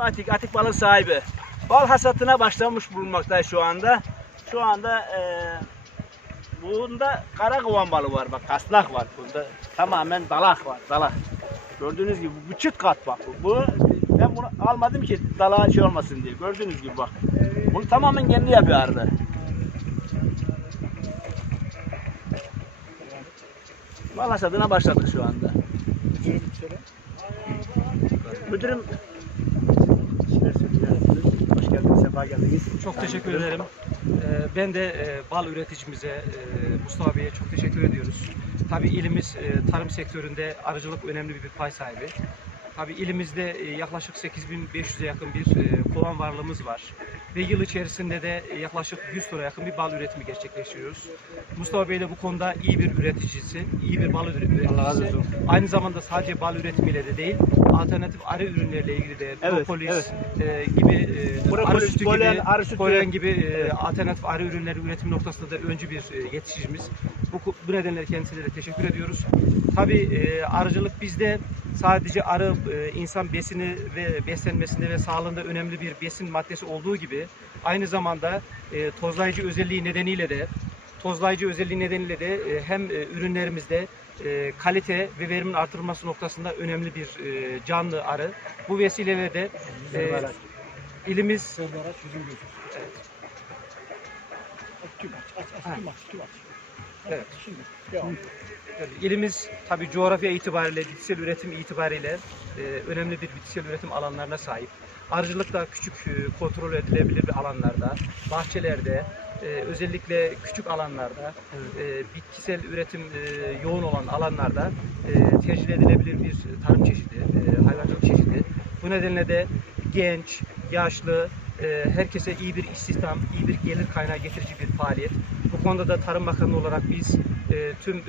Atik, Atik balın sahibi. Bal hasatına başlamış bulunmaktayız şu anda. Şu anda eee bunda kara kovan balı var bak taslak var bunda tamamen dalak var dalak. Gördüğünüz gibi bu çıt kat bak bu. bu. Ben bunu almadım ki dalağa şey olmasın diye. Gördüğünüz gibi bak. Bunu tamamen kendi yapıyor arada. Bal hasadına başladık şu anda. Müdürüm sefa geldiniz. Çok teşekkür ederim. Ee, Ben de e, bal üreticimize e, Mustafa Bey'e çok teşekkür ediyoruz. Tabii ilimiz e, tarım sektöründe arıcılık önemli bir pay sahibi. Tabii ilimizde e, yaklaşık 8500'e yakın bir e, kovan varlığımız var. Ve yıl içerisinde de e, yaklaşık 100 tona yakın bir bal üretimi gerçekleştiriyoruz. Mustafa Bey de bu konuda iyi bir üreticisi, iyi bir bal üreticisi. Allah razı olsun. Aynı zamanda sadece bal üretimiyle de değil, alternatif arı ürünleriyle ilgili de Evet, propolis e, gibi e, Propolis, arı sütü polen, gibi, arı sütü. polen gibi e, Evet. alternatif arı ürünleri üretim noktasında da öncü bir e, yetişicimiz. Bu, bu nedenle kendisine de teşekkür ediyoruz. Tabii e, arıcılık bizde sadece arı e, insan besini ve beslenmesinde ve sağlığında önemli bir besin maddesi olduğu gibi aynı zamanda e, tozlayıcı özelliği nedeniyle de tozlayıcı özelliği nedeniyle de e, hem ürünlerimizde kalite ve verimin artırılması noktasında önemli bir canlı arı. Bu vesileyle de e, ilimiz Evet. Evet. Evet, İlimiz tabii coğrafya itibariyle, bitkisel üretim itibariyle e, önemli bir bitkisel üretim alanlarına sahip. Arıcılık da küçük e, kontrol edilebilir bir alanlarda, bahçelerde, e, özellikle küçük alanlarda, e, bitkisel üretim e, yoğun olan alanlarda e, tercih edilebilir bir tarım çeşidi, e, hayvancılık çeşidi. Bu nedenle de genç, yaşlı, e, herkese iyi bir istihdam, iyi bir gelir kaynağı getirici bir faaliyet. Bu konuda da Tarım Bakanı olarak biz e, tüm e,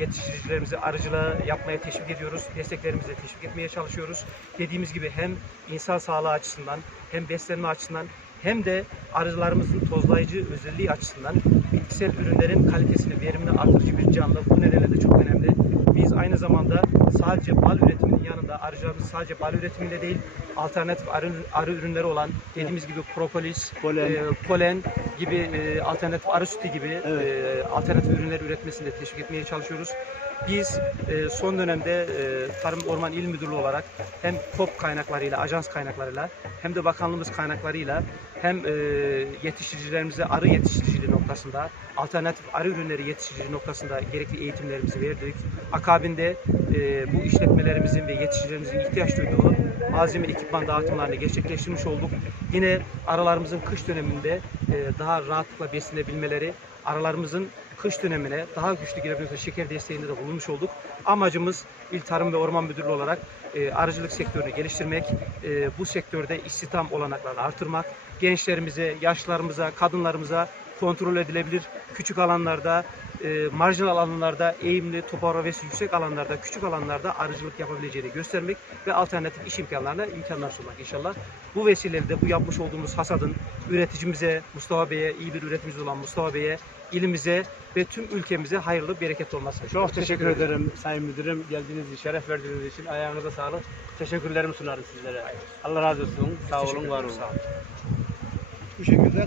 yetiştiricilerimizi arıcılığa yapmaya teşvik ediyoruz. Desteklerimizi de teşvik etmeye çalışıyoruz. Dediğimiz gibi hem insan sağlığı açısından hem beslenme açısından hem de arılarımızın tozlayıcı özelliği açısından bitkisel ürünlerin kalitesini, verimini artırıcı bir canlı. Bu nedenle de çok önemli. Biz aynı zamanda sadece bal üretiminin yanında arıcılarımız sadece bal üretiminde değil alternatif arı, arı ürünleri olan dediğimiz gibi propolis, Polen. e, polen gibi e, alternatif arı sütü gibi Evet. e, alternatif ürünler üretmesini de teşvik etmeye çalışıyoruz. Biz e, son dönemde e, Tarım Orman İl Müdürlüğü olarak hem KOP kaynaklarıyla, ajans kaynaklarıyla hem de bakanlığımız kaynaklarıyla hem e, yetiştiricilerimize arı yetiştiriciliği noktasında, alternatif arı ürünleri yetiştiriciliği noktasında gerekli eğitimlerimizi verdik. Akabinde e, bu işletmelerimizin ve yetiştiricilerimizin ihtiyaç duyduğu malzeme ekipman dağıtımlarını gerçekleştirmiş olduk. Yine arılarımızın kış döneminde e, daha rahatlıkla beslenebilmeleri, arılarımızın kış dönemine daha güçlü girebilmesi şeker desteğinde de bulunmuş olduk. Amacımız İl Tarım ve Orman Müdürlüğü olarak e, arıcılık sektörünü geliştirmek, e, bu sektörde istihdam olanaklarını artırmak, gençlerimize, yaşlılarımıza, kadınlarımıza kontrol edilebilir küçük alanlarda, e, marjinal alanlarda, eğimli, topografisi yüksek alanlarda, küçük alanlarda arıcılık yapabileceğini göstermek ve alternatif iş imkanlarına imkanlar sunmak inşallah. Bu vesileyle de bu yapmış olduğumuz hasadın üreticimize, Mustafa Bey'e, iyi bir üreticimiz olan Mustafa Bey'e, ilimize ve tüm ülkemize hayırlı, bereketli olmasını Çok teşekkür ederim Sayın Müdürüm. Geldiğiniz için, şeref verdiğiniz için ayağınıza sağlık. Teşekkürlerimi sunarım sizlere. Allah razı olsun. Sağ olun, var olun. Sağ olun. Bu şekilde